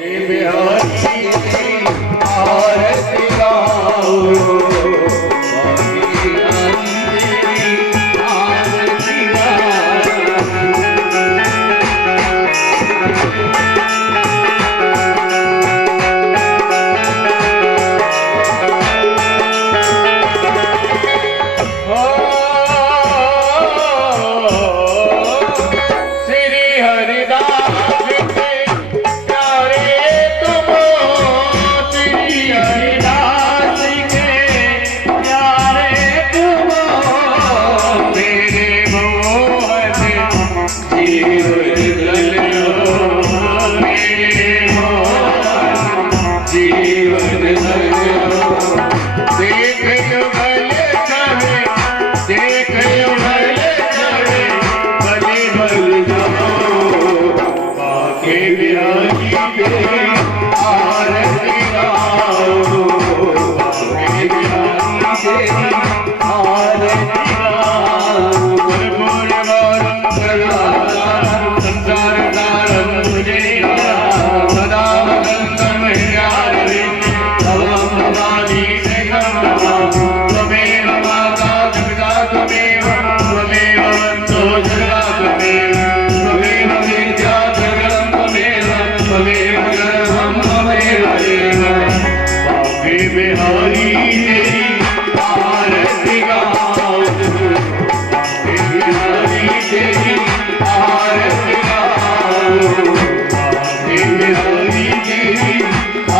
बिहारी आरती गाओ, आरती श्री हरिदास के प्यारे तुम, श्री हरिदास के प्यारे तुम, मेरे मोहन जीवन धन्य, मेरे मोहन जीवन धन्य। देख युगल छवि, देख युगल छवि, बलि बलि जाओ, बाके बिहारी के आरती गाओ, बाके बिहारी के आरती गाओ। गुरमुर गौरम सदाचारम संसार सारम तुझे सदा वदंतम हृदयारविंदे, भवम भवानी शरणं नमामि। त्वमेव माता पिता त्वमेव, त्वमेव वन्दो जगदा त्वमेव, त्वमेव विद्या सर्वं त्वमेव, त्वमेव सर्वं त्वमेव एव। बाके बिहारी तेरी आरती गाओ, बाके बिहारी तेरी आरती गाओ, बाके बिहारी तेरी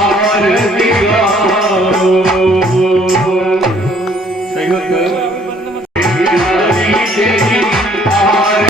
आरती गाओ। बिहारी तेरी आरती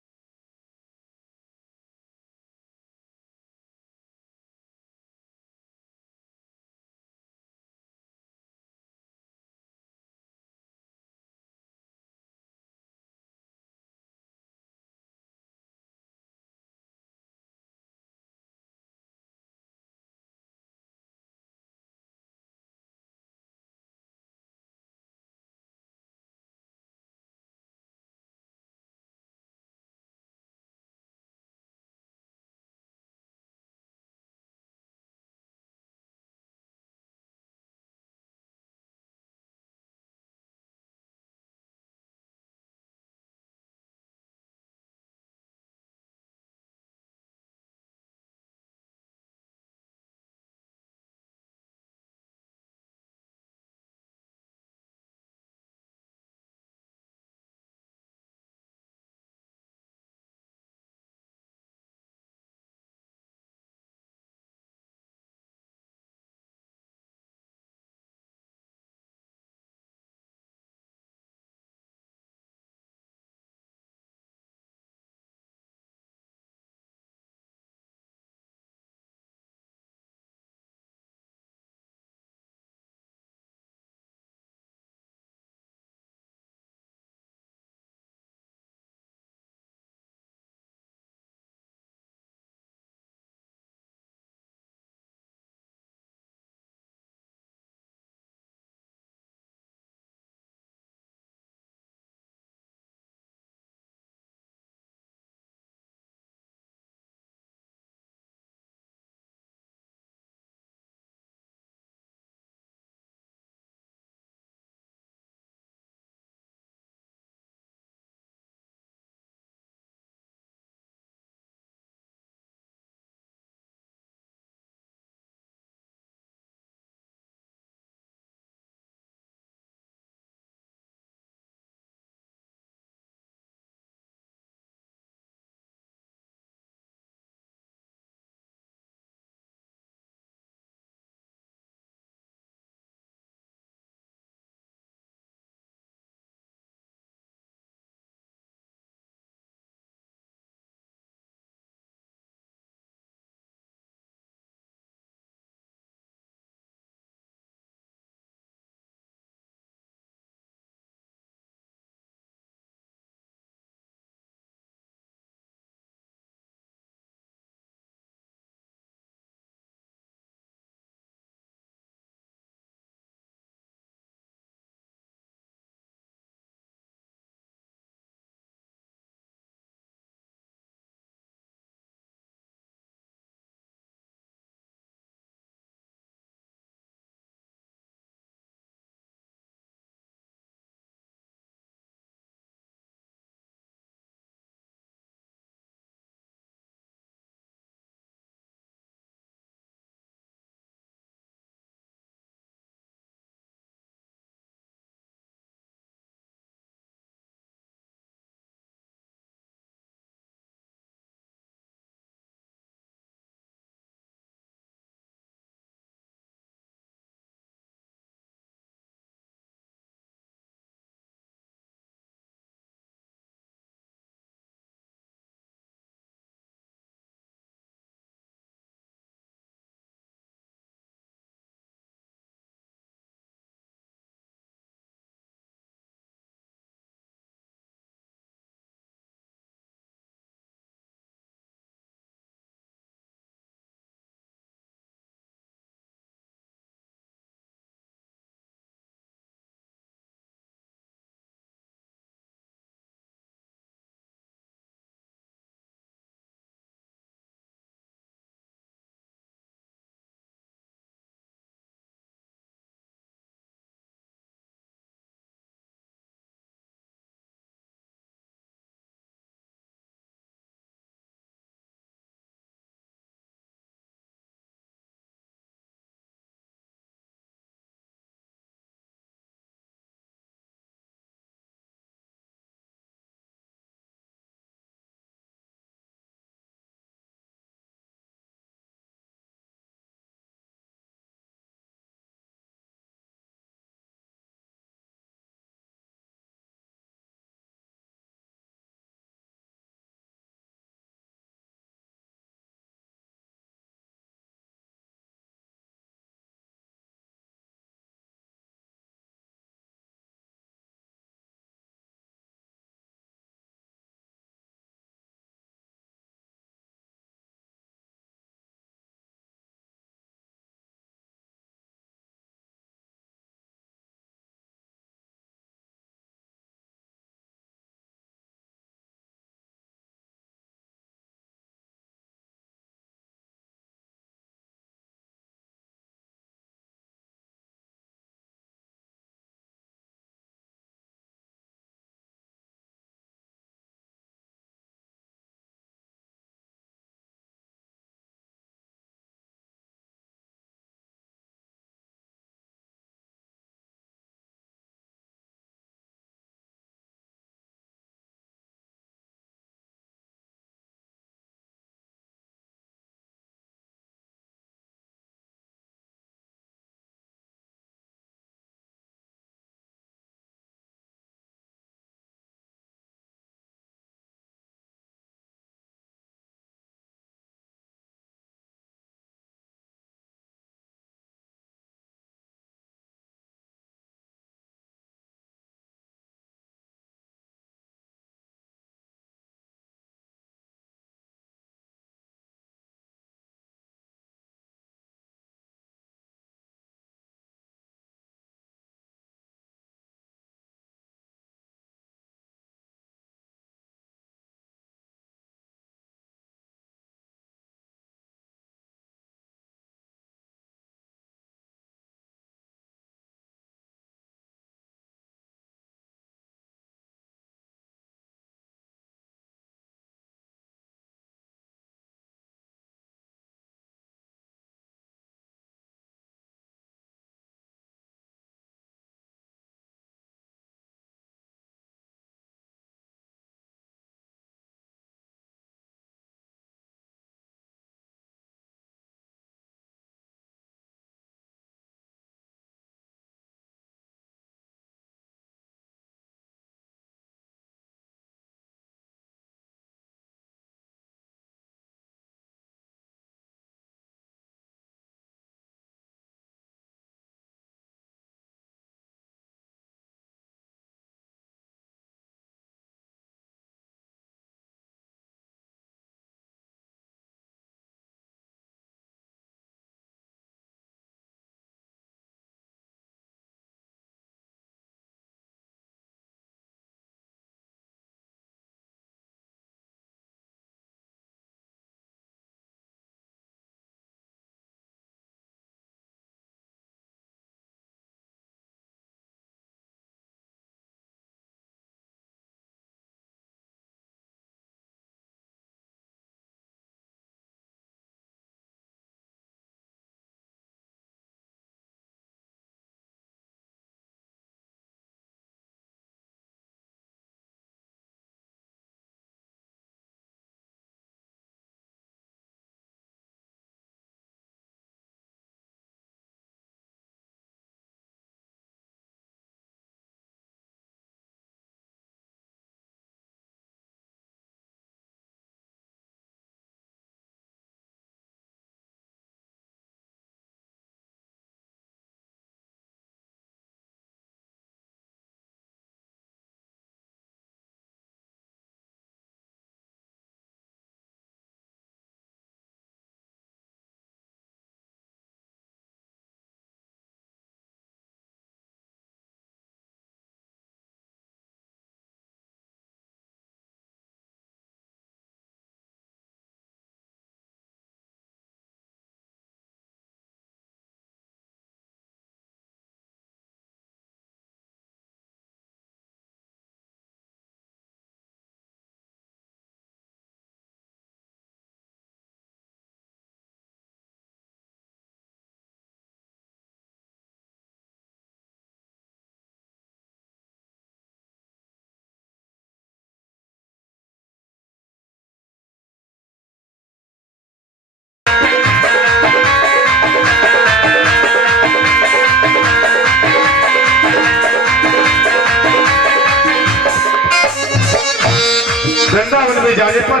किनारे पर।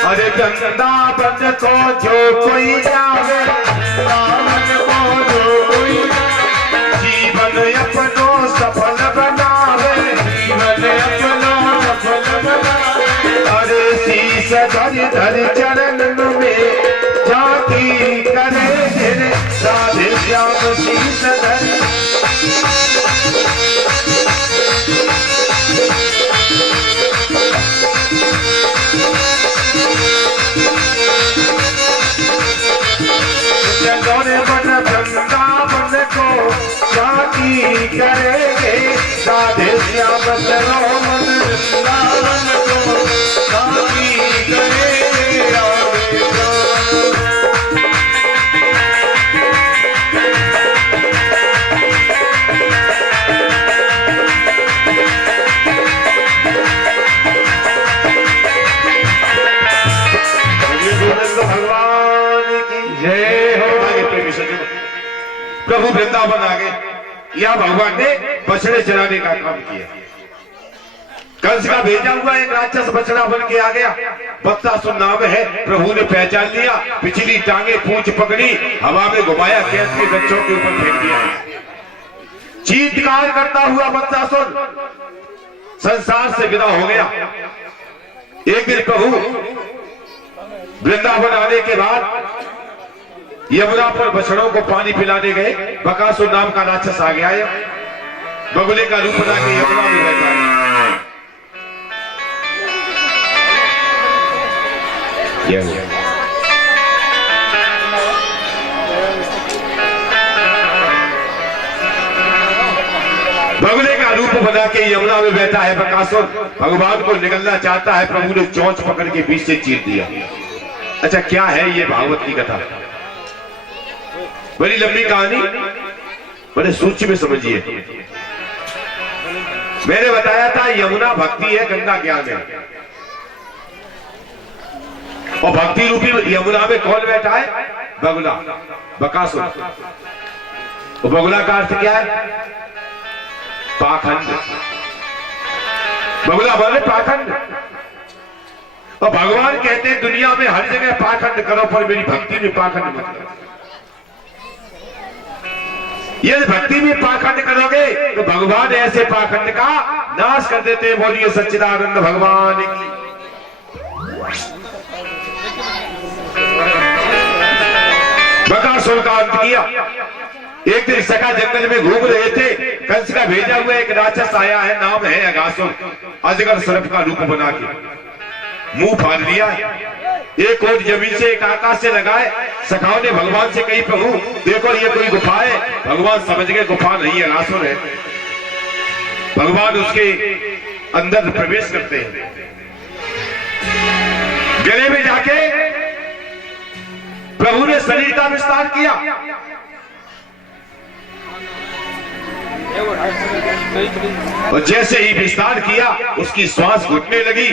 अरे वृंदावन को जो कोई जावे, वृंदावन को जो कोई जीवन अपनो सफल बनावे, जीवन अपनो सफल बनावे। अरे शीश धर धर चरण में जाति करे राधे श्याम शीश धर। वृंदावन को जाति करेंगे राधे श्याम चलो मन, वृंदावन को जाति करेंगे राधे श्याम। भगवान की जय हो। प्रभु वृंदावन आ गए। या भगवान ने बछड़े चराने का काम किया। कंस का भेजा हुआ एक राक्षस बछड़ा बन के आ गया। बत्सासुर नाम है। प्रभु ने पहचान लिया, पिछली टांगे पूंछ पकड़ी, हवा में घुमाया, कैद के बच्चों के ऊपर फेंक दिया। चीत्कार करता हुआ बत्सासुर संसार से विदा हो गया। एक दिन प्रभु वृंदावन आने के बाद यमुना पर बछड़ों को पानी पिलाने गए। बकासुर नाम का राक्षस आ गया। बगुले का रूप बना के यमुना में रहता है। बगुले का रूप बना के यमुना में बैठा है बकासुर। भगवान को निगलना चाहता है। प्रभु ने चोंच पकड़ के बीच से चीर दिया। अच्छा, क्या है ये भागवत की कथा? बड़ी लंबी कहानी, बड़े सूक्ष्म में समझिए। मैंने बताया था यमुना भक्ति है, गंगा ज्ञान है। और भक्ति रूपी यमुना में कौन बैठा है? बगुला, बकासुर। और बगुला का अर्थ क्या है? पाखंड। बगुला बोले पाखंड। और भगवान कहते हैं दुनिया में हर जगह पाखंड करो, पर मेरी भक्ति में पाखंड मत करो। यदि भक्ति में पाखंड करोगे तो भगवान ऐसे पाखंड का नाश कर देते हैं। बोलिए सच्चिदानंद भगवान की। बकासुर का अंत किया। एक दिन सखा जंगल में घूम रहे थे। कंस का भेजा हुआ एक राक्षस आया है, नाम है अगासुर। अजगर सर्प का रूप बना के मुंह फाड़ लिया। एक ओट जमीन से एक आकाश से लगाए। सखाओं ने भगवान से कही, प्रभु देखो ये कोई गुफा है। भगवान समझ गए गुफा नहीं है, अगासुर है। भगवान उसके अंदर प्रवेश करते हैं। गले में जाके प्रभु ने शरीर का विस्तार किया। और जैसे ही विस्तार किया उसकी श्वास घुटने लगी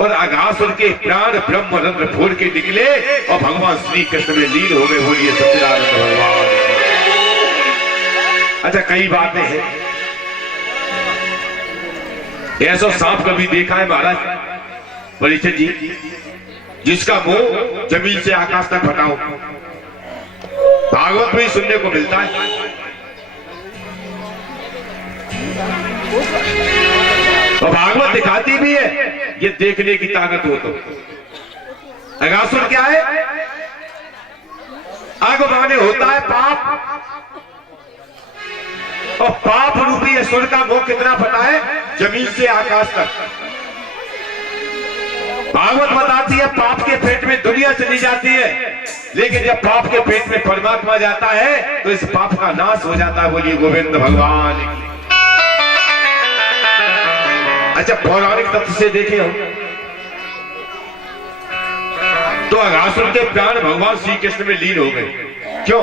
और अगासुर के प्राण ब्रह्म रंध्र फोड़ के निकले और भगवान श्री कृष्ण में लीन हो गए। बोलिए सच्चिदानंद भगवान। अच्छा, कई बातें हैं। ऐसा सांप कभी देखा है महाराज परीक्षित जी, जिसका मुंह जमीन से आकाश तक फटा हो? भागवत में ही सुनने को मिलता है। और भागवत दिखाती भी है, ये देखने की ताकत हो तो। अगासुर क्या है? आग माने होता है पाप। और पाप रूपी असुर का मुंह कितना फटा है? जमीन से आकाश तक। भागवत बताती है पाप के पेट में दुनिया चली जाती है, लेकिन जब पाप के पेट में परमात्मा जाता है तो इस पाप का नाश हो जाता है। बोलिए गोविंद भगवान। अच्छा, पौराणिक तथ्य से देखे हो तो अगासुर के प्राण भगवान श्री कृष्ण में लीन हो गए। क्यों?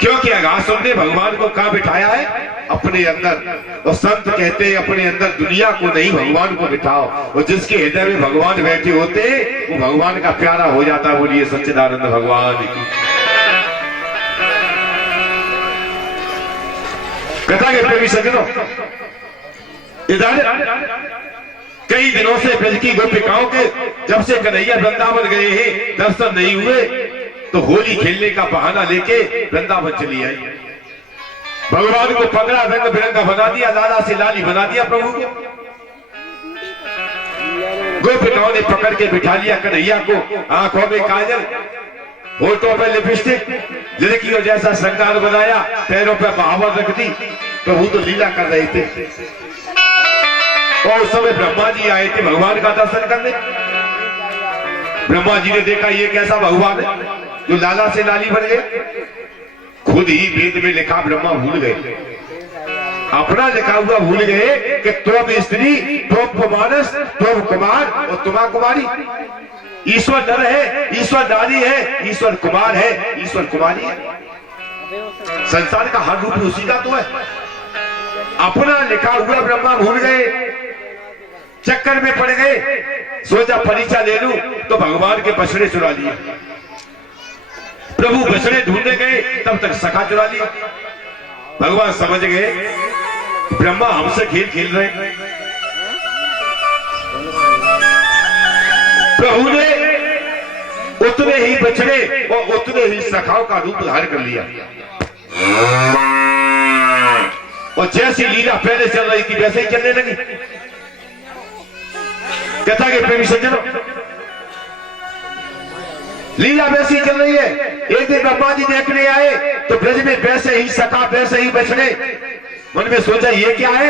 क्योंकि अगासुर ने भगवान को कहां बिठाया है? अपने अंदर। और संत कहते हैं अपने अंदर दुनिया को नहीं भगवान को बिठाओ। और जिसके हृदय में भगवान बैठे होते वो भगवान का प्यारा हो जाता। बोलिए सच्चिदानंद भगवान की। कथा के प्रेमी सज्जनों, इधर कई दिनों से ब्रज की गोपिकाओं के जब से कन्हैया वृंदावन गए हैं दर्शन नहीं हुए, तो होली खेलने का बहाना लेके वृंदावन चली आई। भगवान को पगड़ा रंग बिरंगा बना दिया, लाला से लाली बना दिया प्रभु को। गोपिकाओं ने पकड़ के बिठा लिया कन्हैया को, आंखों में काजल, होठों पे लिपस्टिक, लड़कियों जैसा श्रृंगार बनाया, पैरों पे महावर रख दी। प्रभु तो लीला कर रहे थे और उस समय ब्रह्मा जी आए थे भगवान का दर्शन करने। ब्रह्मा जी ने देखा ये कैसा भगवान है जो लाला से लाली बन गए। खुद ही वेद में लिखा ब्रह्मा भूल गए, अपना लिखा हुआ भूल गए कि तुम स्त्री, तुम मानस, तुम कुमार और तुमा कुमारी। ईश्वर नर है, ईश्वर नारी है, ईश्वर कुमार है, ईश्वर कुमारी है। संसार का हर रूप उसी का तो है। अपना लिखा हुआ ब्रह्मा भूल गए, चक्कर में पड़ गए। सोचा परीक्षा ले लूं तो भगवान के बछड़े चुरा लिए। प्रभु बछड़े ढूंढने गए तब तक सखा चुरा लिया। भगवान समझ गए ब्रह्मा हमसे खेल खेल रहे। प्रभु ने उतने ही बछड़े और उतने ही सखाओं का रूप धारण कर लिया और जैसी लीला पहले चल रही थी वैसे ही चलने लगी। कहता कि प्रेमी सज्जनों, लीला वैसी चल रही है। एक दिन ब्रह्मा जी देखने आए तो ब्रज में वैसे ही सखा, वैसे ही बछड़े। मन में सोचा ये क्या है,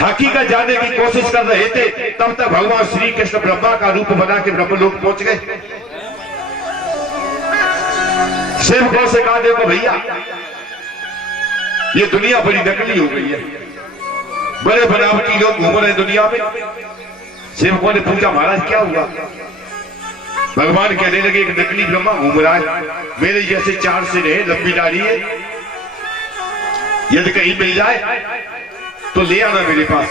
हकीकत जानने की कोशिश कर रहे थे। तब तक भगवान श्री कृष्ण ब्रह्मा का रूप बना के ब्रह्मलोक पहुंच गए। सेवकों से कहा देखो भैया ये दुनिया बड़ी नकली हो गई है, बड़े बनावटी लोग घूम रहे हैं दुनिया में। सेवकों ने पूछा महाराज क्या हुआ। भगवान कहने लगे एक नकली ब्रह्मा घूम रहा है, मेरे जैसे 4 सिर है, लंबी दाढ़ी है। यदि कहीं मिल जाए तो ले आना मेरे पास।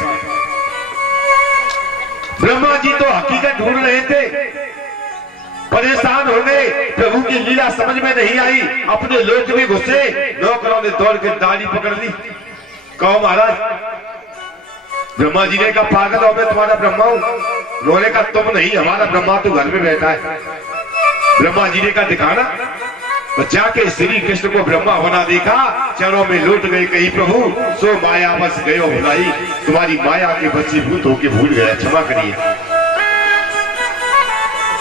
ब्रह्मा जी तो हकीकत ढूंढ रहे थे, परेशान हो गए। प्रभु की लीला समझ में नहीं आई, अपने लोक में घुसे। नौकरों ने दौड़ के दाढ़ी पकड़ ली। कहो महाराज, ब्रह्मा जी ने कहा पागल हो, मैं तुम्हारा ब्रह्मा हूं। उन्होंने कहा तुम नहीं, हमारा ब्रह्मा तो घर में बैठा है। ब्रह्मा जी ने कहा दिखाना। तो जाके श्री कृष्ण को ब्रह्मा बना देखा, चरणों में लौट गए। कही प्रभु सो माया बस गयो भुलाई, तुम्हारी माया के बसीभूत होके भूल गया, क्षमा करिए।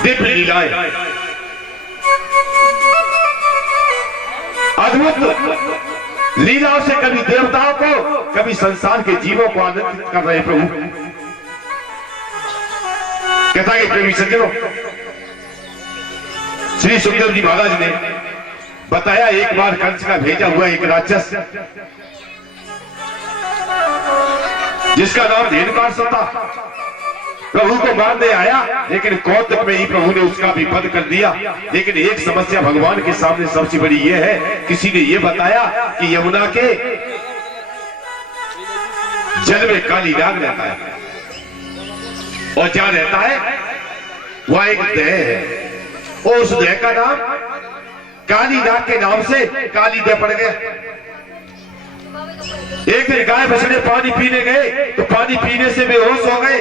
दिव्य लीलाएं, अद्भुत लीलाओं से कभी देवताओं को, कभी संसार के जीवों को आनंदित कर रहे प्रभु। कहता है प्रेमी सज्जनों, श्री सुखदेव जी महाराज ने बताया एक बार कंस का भेजा हुआ एक राक्षस जिसका नाम धेनुकासुर था, प्रभु को मारने आया, लेकिन कौतुक में ही प्रभु ने उसका भी वध कर दिया। लेकिन एक समस्या भगवान के सामने सबसे बड़ी यह है, किसी ने यह बताया कि यमुना के जल में काली नाग रहता है और जहां रहता है वह एक दह है और उस दह का नाम काली नाग के नाम से काली दह पड़ गया। एक दिन गाय बछड़े पानी पीने गए तो पानी पीने से बेहोश हो गए।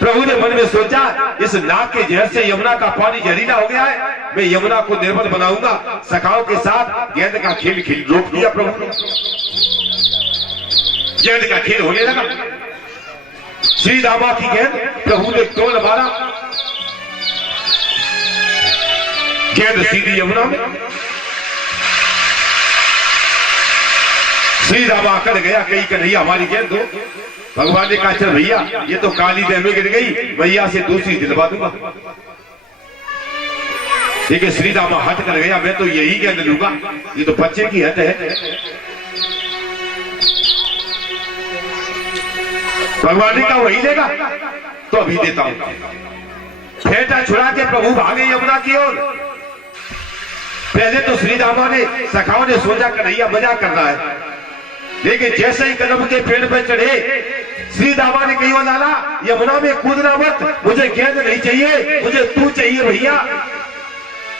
प्रभु ने मन में सोचा इस नाग के जहर से यमुना का पानी जहरीला हो गया है, मैं यमुना को निर्मल बनाऊंगा। सखाओं के साथ गेंद का खेल रोक दिया प्रभु ने। गेंद का खेल होने लगा। श्री रामा की गेंद प्रभु ने तोड़ मारा, गेंद सीधी यमुना में। श्री राम आकर गया, कही कन्हैया हमारी गेंद दो। भगवान ने कहा चल भैया ये तो काली देह में गिर गई, भैया से दूसरी दिलवा दूंगा। देखिए श्री राम हट कर गया, मैं तो यही गेंद लूंगा, ये तो बच्चे की हद है। भगवान ने कहा वही लेगा तो अभी देता हूं। फेंटा छुड़ा के प्रभु भागे यमुना की ओर। पहले तो श्री रामा ने सखाओं ने सोचा कन्हैया मजाक कर रहा है, लेकिन जैसे ही कदम के पेड़ पर चढ़े श्री रामा ने कही लाला यमुना में कूदना मत, मुझे गेंद नहीं चाहिए, मुझे तू चाहिए भैया।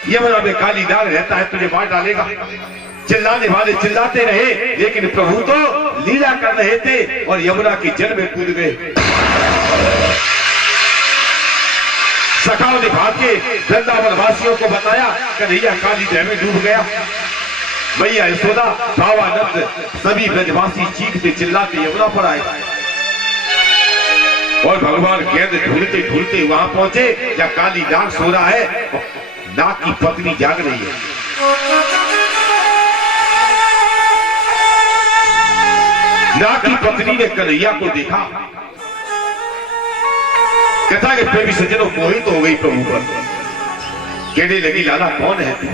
यमुना में काली नाग रहता है, तुझे मार डालेगा। चिल्लाने वाले चिल्लाते रहे, लेकिन प्रभु तो लीला कर रहे थे और यमुना की जल में कूद गए। सखाओं ने भाग के वृंदावन वासियों को बताया, कन्हैया काली नहर में डूब गया। मैया यशोदा, भावानंद, सभी ब्रजवासी चीखते चिल्लाते यमुना पर आए और भगवान गेंद ढूंढते ढूंढते वहां पहुंचे जहां काली नाग सो रहा है, नाग की पत्नी जाग रही है। नाग की पत्नी ने कन्हैया को देखा, कथा के प्रेमी सज्जनों मोहित हो गई प्रभु पर। कहने लगी, लाला कौन है तू?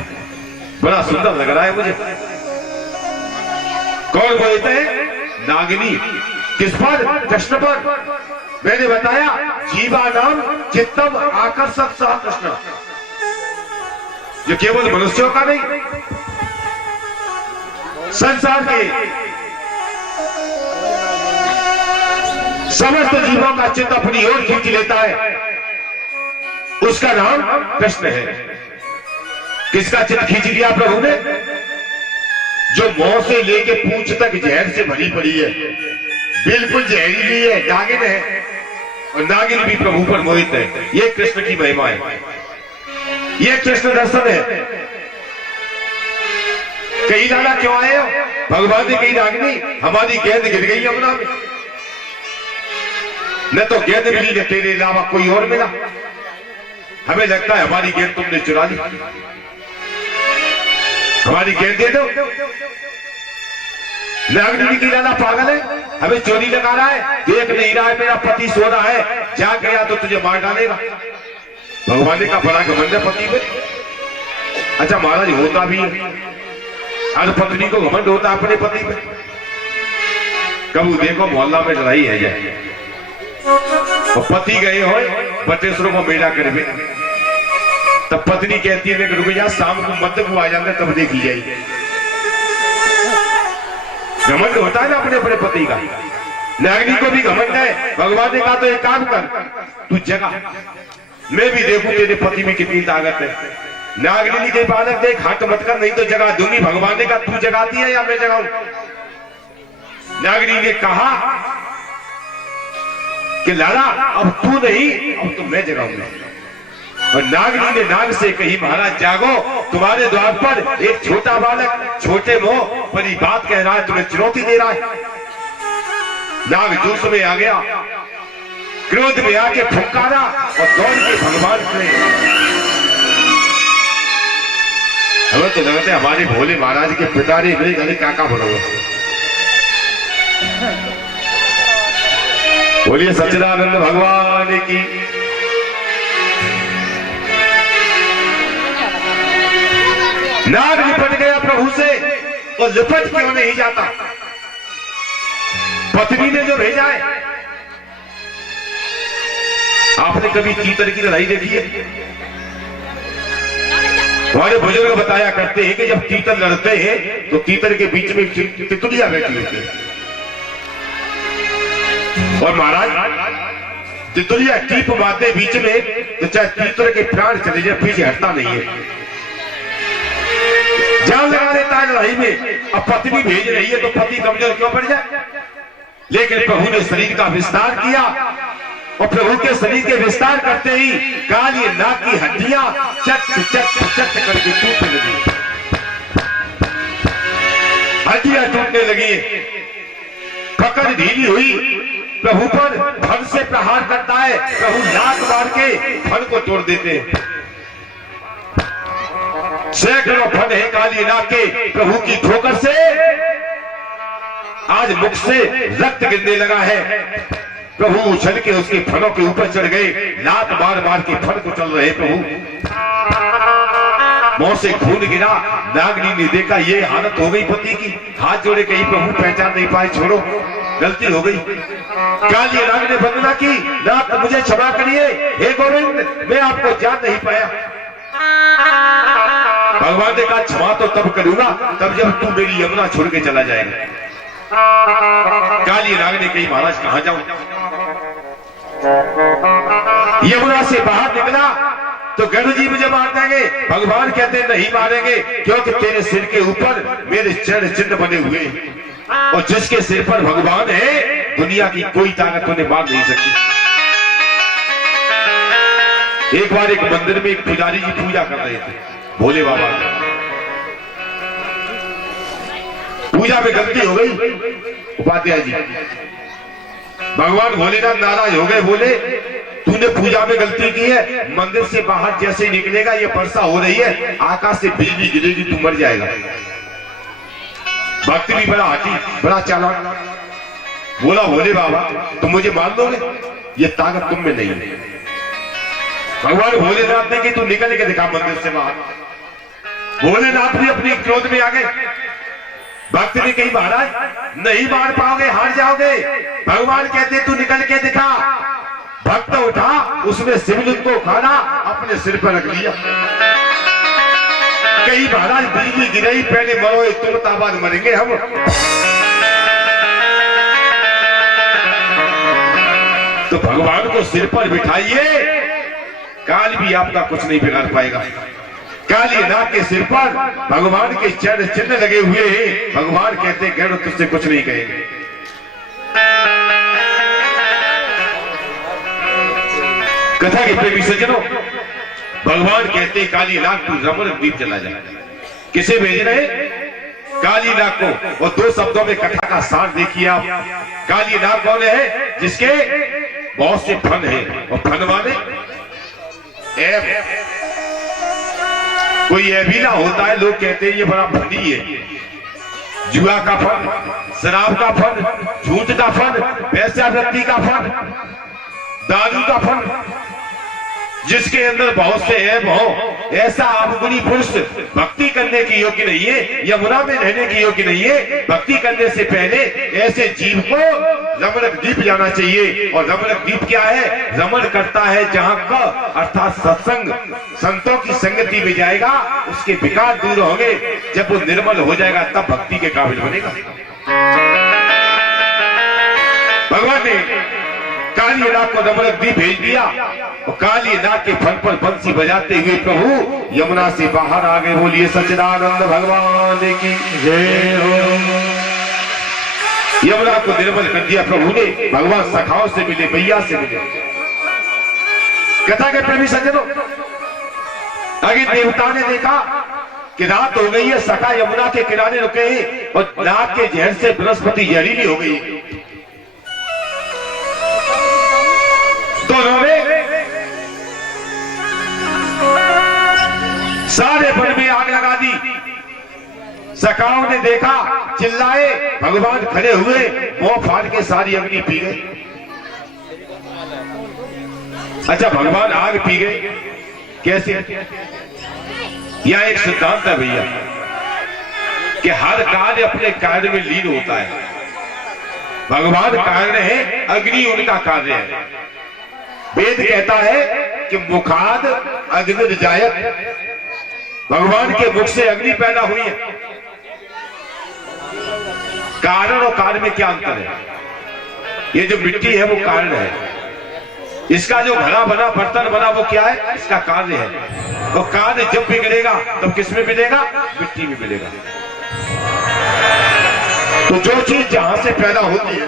बड़ा सुंदर लग रहा है मुझे। कौन बोलते हैं? नागिनी। किस पर? कृष्ण पर। मैंने बताया, जीवा नाम चित्तम आकर्षक सह कृष्ण, जो केवल मनुष्यों का नहीं, संसार के समस्त जीवों का चित्त अपनी ओर खींच लेता है, उसका नाम कृष्ण है। किसका चित्त खींच लिया प्रभु ने? जो मुंह से लेके पूंछ तक जहर से भरी पड़ी है, बिल्कुल जहरीली है, नागिन है, और नागिन भी प्रभु पर मोहित है। ये कृष्ण की महिमा है, ये कृष्ण दर्शन है। कहीं लाला क्यों आए हो? भगवान ने कही, नागिनी हमारी गेंद गिर गई यमुना में, न तो गेंद मिली न तेरे अलावा कोई और मिला। हमें लगता है हमारी गेंद तुमने चुरा ली, हमारी गेंद दे दो। नागिनी की लाला पागल है, हमें चोरी लगा रहा है, देख नहीं रहा है मेरा पति सो रहा है, जाग गया तो तुझे मार डालेगा। भगवान का बड़ा घमंड है पति पे। अच्छा महाराज, होता भी है, हर पत्नी को घमंड होता है अपने पति पे। कबू देखो मोहल्ला में लड़ाई है जाए और पति गए हो बटेश्वरों को मेला करवे, तब पत्नी कहती है रुक जा, शाम को मत को आ जाता तब देखी जाएगी। घमंड होता है ना अपने अपने पति का। नागिनी को भी घमंड है। भगवान ने कहा तो एक काम कर, तू जगा, मैं भी देखूं तेरे पति में कितनी ताकत है। नागिनी के बालक देख, हट मत कर नहीं तो जगा दूंगी। भगवान ने कहा तू जगाती है या मैं जगाऊं? नागिनी ने कहा कि लाला अब तू नहीं, अब तो मैं जगाऊंगा। और नागिनी ने नाग से कही, महाराज जागो, तुम्हारे द्वार पर एक छोटा बालक छोटे मुंह बड़ी बात कह रहा है, तुम्हें चुनौती दे रहा है। नाग जोश में आ गया, क्रोध में आके फुंकारा और दौड़ के भगवान से। हमें तो लगता है हमारे भोले महाराज के पितारी मेरे गले काका बनो। बोलिए सच्चिदानंद भगवान की। नाग लिपट गया प्रभु से, और लिपट क्यों नहीं जाता? पत्नी ने जो भेजा है। आपने कभी तीतर की लड़ाई देखी है? हमारे बुजुर्ग बताया करते हैं कि जब तीतर लड़ते हैं तो तीतर के बीच में तितलियां बैठी होती है, और महाराज तितलियां टीप मारते बीच में तो चाहे तीतर के प्राण चले जाए पीछे हटता नहीं है, जान लगा लेता है लड़ाई में। अब पत्नी भेज रही है तो पति कमजोर क्यों पड़ जाए? लेकिन प्रभु ने शरीर का विस्तार किया, और प्रभु के शरीर के विस्तार करते ही काली नाग की हड्डियां चट चट चट करके टूटने लगी, हड्डियां टूटने लगी, पकड़ ढीली हुई। प्रभु पर फन से प्रहार करता है, प्रभु लात मार के फन को तोड़ देते हैं। सैकड़ों फन है काली नाग के प्रभु की ठोकर से। आज मुख से रक्त गिरने लगा है। प्रभु उछल के उसके फनों के ऊपर चढ़ गए, लात मार मार के फन को चल रहे प्रभु। मुंह से खून गिरा। नागिनी ने देखा ये हालत हो गई पति की, हाथ जोड़े कहीं प्रभु पहचान नहीं पाए, छोड़ो गलती हो गई। काली नाग ने वंदना की, नाथ मुझे क्षमा करिए, हे गोविंद मैं आपको जान नहीं पाया। भगवान ने कहा क्षमा तो तब करूंगा तब जब तू मेरी यमुना छोड़ के चला जाएगा। काली नाग ने कही महाराज कहां जाऊं? यमुना से बाहर निकला, तो गरुड़ जी मुझे मार देंगे। भगवान कहते नहीं मारेंगे, क्योंकि तेरे सिर के ऊपर मेरे चरण चिन्ह बने हुए हैं, और जिसके सिर पर भगवान है दुनिया की कोई ताकत उन्हें मार नहीं सकती। एक बार एक मंदिर में एक पुजारी जी पूजा कर रहे थे भोले बाबा की। पूजा में गलती हो गई। उपाध्याय जी, भगवान भोलेनाथ नाराज हो गए, बोले तूने पूजा में गलती की है, मंदिर से बाहर जैसे ही निकलेगा, ये वर्षा हो रही है, आकाश से बिजली गिरेगी, तू मर जाएगा। भक्त भी बड़ा हाथी, बड़ा चालाक, बोला भोले बाबा तुम मुझे मार दोगे, ये ताकत तुम में नहीं है। भगवान भोलेनाथ ने कि तू निकल के दिखा मंदिर से बाहर। भोलेनाथ भी अपनी क्रोध में आ गए। भक्त ने कही महाराज नहीं मार पाओगे, हार जाओगे। भगवान कहते तू निकल के दिखा। भक्त उठा, उसमें शिवलिंग को उखाड़ा, अपने सिर पर रख लिया। कही महाराज बिजली गिरी, पहले मरो, तुरंत बाद मरेंगे हम। तो भगवान को सिर पर बिठाइए, काल भी आपका कुछ नहीं बिगाड़ पाएगा। काली नाग के सिर पर भगवान के चरण चिन्ह लगे हुए हैं। भगवान कहते गरुड़ तुझसे कुछ नहीं कहेंगे। कथा के प्रेमी सज्जनों, भगवान कहते काली नाग तू रमण द्वीप चला जा। किसे भेज रहे? काली नाग को। और दो शब्दों में कथा का सार देखिए आप। काली नाग कौन है? जिसके बहुत से फन है, और फन माने ऐब। कोई ऐबीना होता है, लोग कहते हैं ये बड़ा फनी है। जुआ का फन, शराब का फन, झूठ का फन, वेश्यावृत्ति का फन, दारू का फन, जिसके अंदर बहुत से ऐब हो, ऐसा अवगुणी पुरुष भक्ति करने की योग्य नहीं है, यमुना में रहने की योग्य नहीं है। भक्ति करने से पहले ऐसे जीव को रमण द्वीप जाना चाहिए। और रमण द्वीप क्या है? रमण करता है जहां का, अर्थात सत्संग, संतों की संगति में जाएगा, उसके विकार दूर होंगे। जब वो निर्मल हो जाएगा तब भक्ति के काबिल बनेगा। भगवान ने काली नाग को रमण द्वीप भेज दिया, और काली नाग के फन पर बंसी बजाते हुए प्रभु यमुना से बाहर आ गए। बोलिए सच्चिदानंद भगवान की जय हो। यमुना को निर्मल कर दिया प्रभु ने। भगवान सखाओं से मिले, मैया से मिले। कथा के प्रेमी सज्जनों, आगे देवता ने देखा कि रात हो गई है, सखा यमुना के किनारे रुके हैं, और नाग के जहर से बृहस्पति जहरीली हो गई। तो उन्होंने सारे वन में आग लगा दी। सखाओं ने देखा, चिल्लाए, भगवान खड़े हुए, मुंह फाड़ के सारी अग्नि पी गए। अच्छा, भगवान आग पी गए कैसे? यह एक सिद्धांत है भैया कि हर कार्य अपने कार्य में लीन होता है। भगवान कारण है, अग्नि उनका कार्य है। वेद कहता है कि मुखाद अग्निर्जायत, भगवान के मुख से अग्नि पैदा हुई है। कारण और कार्य में क्या अंतर है? ये जो मिट्टी है वो कारण है, इसका जो घड़ा बना, बर्तन बना, वो क्या है? इसका कार्य है। और कार्य जब बिगड़ेगा तब किस में मिलेगा? मिट्टी में मिलेगा। तो जो चीज जहां से पैदा होती है,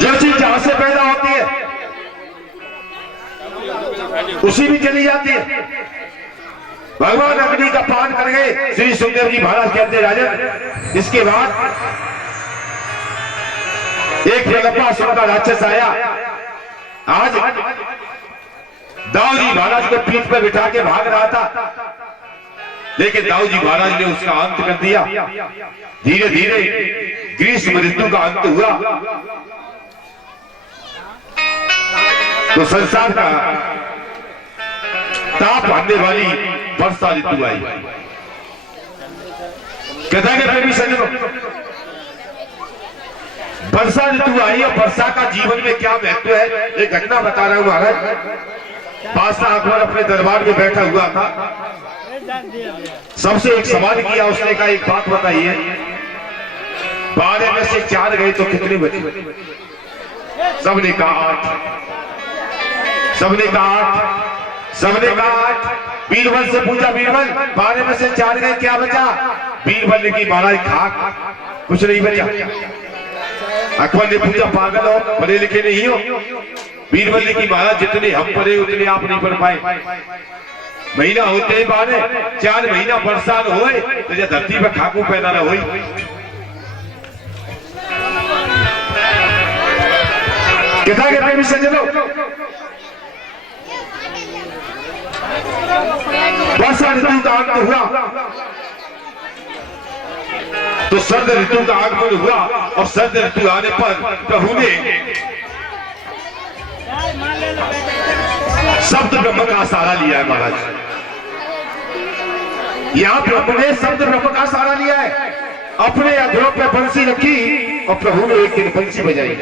जो चीज जहां से पैदा होती है उसी भी चली जाती है। भगवान अग्नि का पान कर गए। श्री सुखदेव जी महाराज कहते राजन, इसके बाद एक प्रलंबासुर का राक्षस आया। आज दाऊ जी महाराज को पीठ पर बिठा के भाग रहा था, लेकिन दाऊ जी महाराज ने उसका अंत कर दिया। धीरे धीरे ग्रीष्म ऋतु का अंत हुआ, तो संसार का ताप आने वाली वर्षा ऋतु आई। कथा के प्रेमी सज्जनों, वर्षा ऋतु आई और वर्षा का जीवन में क्या महत्व है, एक घटना बता रहा हूं महाराज। बादशाह अकबर अपने दरबार में बैठा हुआ था, सबसे एक सवाल किया। उसने कहा एक बात बताइए, 12 में से 4 गए तो कितने बचे? सबने कहा 8, सबने कहा 8, सबने कहा 8। बीरबल से पूछा, बीरबल 12 में से 4 गए, क्या बचा? बीरबल ने की महाराज खाक, कुछ नहीं बचा। अकबर ने पूछा, पागल हो, पढ़े लिखे नहीं हो? बीरबल ने की महाराज जितने हम पढ़े उतने आप नहीं पढ़ पाए। महीना होते ही 12, 4 महीना बरसात हुए तो जब धरती पर खाकू पैदा न हुई। कितना के प्रेमी सज्जनों, वर्षा ऋतु का अंत हुआ तो शरद ऋतु का आगमन हुआ और शरद ऋतु आने पर प्रभु ने शब्द ब्रह्म का सहारा लिया है। महाराज यहां प्रभु ने शब्द ब्रह्म का सहारा लिया है। अपने अधरों पे बंसी रखी और प्रभु ने एक दिन बंसी बजाई।